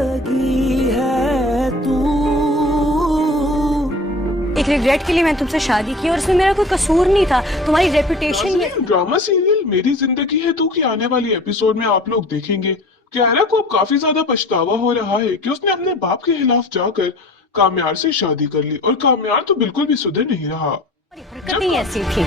लगी है तू। एक रिग्रेट के लिए मैंने तुमसे शादी की और इसमें मेरा कोई कसूर नहीं था, तुम्हारी रेपुटेशन। ड्रामा सीरियल मेरी जिंदगी है तू की आने वाली एपिसोड में आप लोग देखेंगे कि आयरा को अब काफी ज्यादा पछतावा हो रहा है कि उसने अपने बाप के खिलाफ जाकर कामयार से शादी कर ली और कामयार तो बिल्कुल भी सुधर नहीं रहा। हरकत ही ऐसी थी।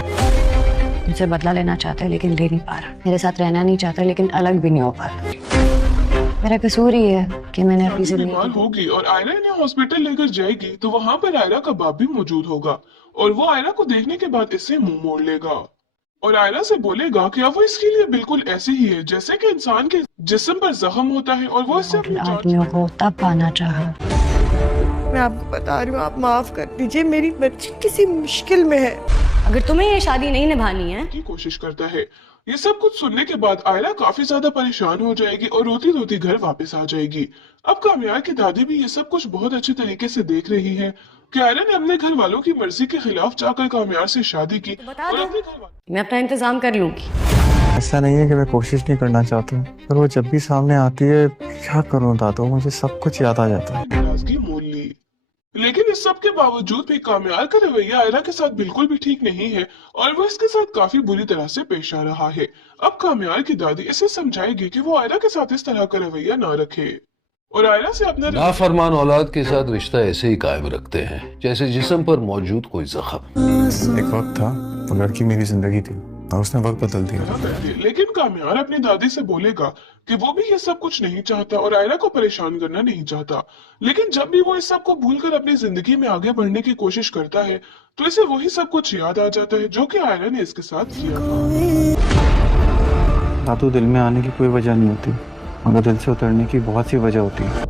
मुझसे बदला लेना चाहता है लेकिन ले नहीं पा रहा, मेरे साथ रहना नहीं चाहता लेकिन अलग भी नहीं हो पा रहा। मेरा कसूर ही है कि मैंने अपनी जिंदगी बीमार होगी और आयरा इन्हें हॉस्पिटल लेकर जाएगी तो वहाँ पर आयरा का बाप भी मौजूद होगा और वो आयरा को देखने के बाद इससे मुंह मोड़ लेगा और आयरा से बोलेगा कि अब वो इसके लिए बिल्कुल ऐसे ही है जैसे कि इंसान के जिस्म पर जख्म होता है और वो इससे अपनी आदमियों को तब पाना चाहा। मैं आपको बता रही हूँ, आप माफ कर दीजिए, मेरी बच्ची किसी मुश्किल में है। अगर तुम्हें ये शादी नहीं निभानी है की कोशिश करता है। ये सब कुछ सुनने के बाद आयरा काफी ज्यादा परेशान हो जाएगी और रोती रोती घर वापस आ जाएगी। अब कामयार की दादी भी ये सब कुछ बहुत अच्छे तरीके से देख रही है कि आयरा ने अपने घर वालों की मर्जी के खिलाफ जाकर कामयार से शादी की और अपने मैं अपना इंतजाम कर लूंगी। ऐसा नहीं है कि मैं कोशिश नहीं करना चाहता हूँ, पर वो जब भी सामने आती है क्या करूँ दादू, मुझे सब कुछ याद आ जाता है। नाराजगी मोल ली, लेकिन इस सब के बावजूद भी कामयार का रवैया आयरा के साथ बिल्कुल भी ठीक नहीं है और वो इसके साथ काफी बुरी तरह से पेश आ रहा है। अब कामयार की दादी इसे समझाएगी कि वो आयरा के साथ इस तरह का रवैया ना रखे और आयरा से अपने नाफरमान औलाद के साथ रिश्ता ऐसे ही कायम रखते हैं जैसे जिस्म पर मौजूद कोई जख्म। एक वक्त था वो लड़की मेरी जिंदगी थी और उसने वक्त बदल दिया। लेकिन कामयार अपनी दादी से बोलेगा कि वो भी ये सब कुछ नहीं चाहता और आयरा को परेशान करना नहीं चाहता, लेकिन जब भी वो इस सब को भूलकर अपनी जिंदगी में आगे बढ़ने की कोशिश करता है तो इसे वही सब कुछ याद आ जाता है जो कि आयरा ने इसके साथ किया था। दादू, दिल में आने की कोई वजह नहीं होती मगर दिल से उतरने की बहुत सी वजह होती है।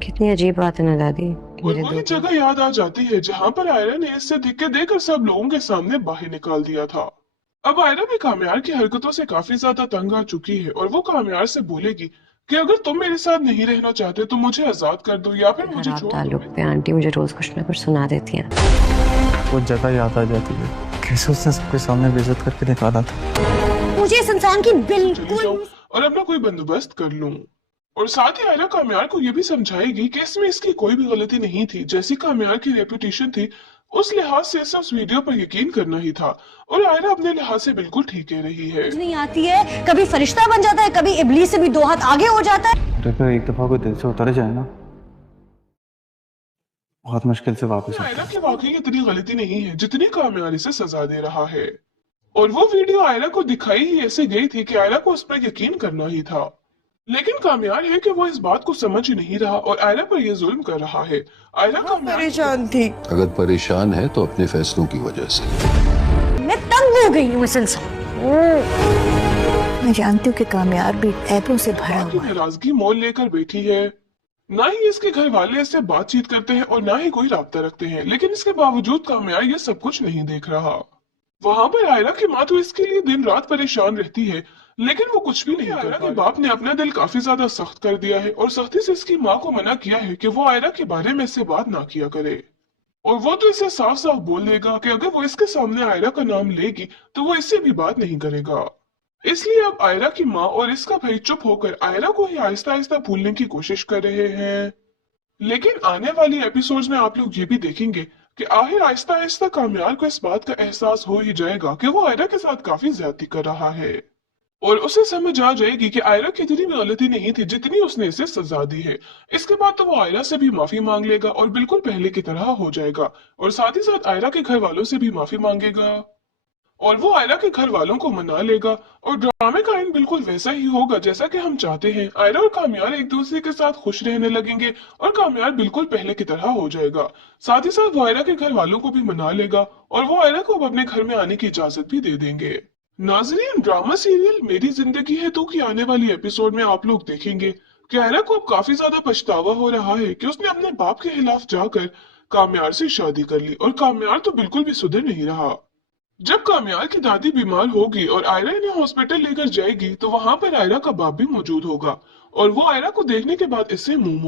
कितनी अजीब बात है ना दादी। और वही जगह याद आ जाती है जहाँ पर आयरा ने इससे धिक्के देकर सब लोगों के सामने बाहर निकाल दिया था। अब आयरा भी कामयार की हरकतों से काफी ज्यादा तंग आ चुकी है और वो कामयार से बोलेगी कि अगर तुम मेरे साथ नहीं रहना चाहते तो मुझे आजाद कर दो या फिर मुझे छोड़ ताल्लुक पे आंटी मुझे रोज कुछ ना कुछ सुना देती हैं। वो जगह याद आ जाती है कैसे उसने सबके सामने बेइज्जत करके निकाला था। मुझे इस इंसान की बिल्कुल और अपना कोई बंदोबस्त कर लूं। और साथ ही आयरा कामयार को ये भी समझाएगी कि इसमें इसकी कोई भी गलती नहीं थी, जैसी कामयार की रेपुटेशन थी उस लिहाज से इसे उस वीडियो पर यकीन करना ही था और आयरा अपने लिहाज से बिल्कुल ठीक कह रही है। नहीं आती है, कभी फरिश्ता बन जाता है, कभी इब्लीस से भी 2 हाथ आगे हो जाता है। तो एक दफा को दिल से उतर जाए ना बहुत मुश्किल से वापस आयरा की वाकई इतनी गलती नहीं है जितनी कामयार इसे सजा दे रहा है और वो वीडियो आयरा को दिखाई ही ऐसे गई थी कि आयरा को उस पर यकीन करना ही था, लेकिन कामयार है कि वो इस बात को समझ ही नहीं रहा और आयरा पर ये जुल्म कर रहा है। आयरा परेशान थी। अगर परेशान है तो अपने फैसलों की वजह से। मैं तंग हो गई हूँ इस इंसान। मैं जानती हूँ कि कामयार भी ऐबों से भरा हुआ है। नाराजगी मोल लेकर बैठी है, ना ही इसके घर वाले इससे बातचीत करते हैं और ना ही कोई राब्ता रखते हैं, लेकिन इसके बावजूद कामयार ये सब कुछ नहीं देख रहा। वहाँ पर आयरा की माँ तो इसके लिए दिन रात परेशान रहती है, लेकिन वो कुछ भी नहीं। आयरा के बाप ने अपना दिल काफी ज्यादा सख्त कर दिया है और सख्ती से इसकी माँ को मना किया है कि वो आयरा के बारे में इससे बात ना किया करे और वो तो इसे साफ साफ बोल देगा कि अगर वो इसके सामने आयरा का नाम लेगी तो वो इससे भी बात नहीं करेगा। इसलिए अब आयरा की माँ और इसका भाई चुप होकर आयरा को ही आहिस्ता आहिस्ता भूलने की कोशिश कर रहे हैं, लेकिन आने वाली एपिसोड्स में आप लोग ये भी देखेंगे कि आखिर आहिस्ता आहिस्ता कामयार को इस बात का एहसास हो ही जाएगा कि वो आयरा के साथ काफी ज्यादती कर रहा है और उसे समझ आ जाएगी कि आयरा की इतनी भी गलती नहीं थी जितनी उसने इसे सजा दी है। इसके बाद तो वो आयरा से भी माफी मांग लेगा और बिल्कुल पहले की तरह हो जाएगा और साथ ही साथ आयरा के घर वालों से भी माफी मांगेगा और वो आयरा के घर वालों को मना लेगा और ड्रामे का एंड बिल्कुल वैसा ही होगा जैसा कि हम चाहते हैं। आयरा और कामयार एक दूसरे के साथ खुश रहने लगेंगे और कामयार बिल्कुल पहले की तरह हो जाएगा। साथ ही साथ वो आयरा के घर वालों को भी मना लेगा और वो आयरा को अब अपने घर में आने की इजाजत भी दे देंगे। नाज़रीन, ड्रामा सीरियल मेरी जिंदगी है तू की आने वाली एपिसोड में आप लोग देखेंगे कि आयरा को अब काफी ज्यादा पछतावा हो रहा है कि उसने अपने बाप के खिलाफ जाकर कामयार से शादी कर ली और कामयार तो बिल्कुल भी सुधर नहीं रहा। जब कामयार की दादी बीमार होगी और आयरा इन्हें हॉस्पिटल लेकर जाएगी तो वहां पर आयरा का बाप भी मौजूद होगा और वो आयरा को देखने के बाद इससे मुंह